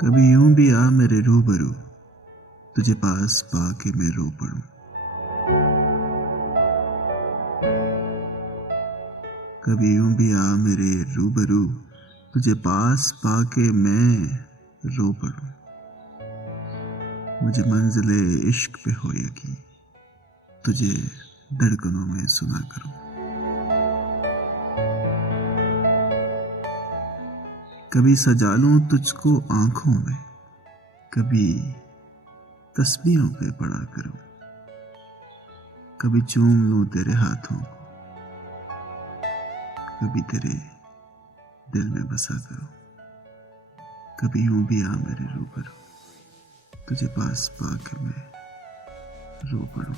कभी यूं भी आ मेरे रूबरू, तुझे पास पाके मैं रो पड़ूं। कभी यूं भी आ मेरे रूबरू, तुझे पास पाके मैं रो पड़ूं। मुझे मंजिले इश्क पे हो यकीन, तुझे धड़कनों में सुना करूं। कभी सजा लूं तुझको आंखों में, कभी तस्बीहों पे पड़ा करूं। कभी चूम लूं तेरे हाथों को, कभी तेरे दिल में बसा करूं। कभी यूं भी आ मेरे रूबरू, तुझे पास पाके मैं रो पड़ूं।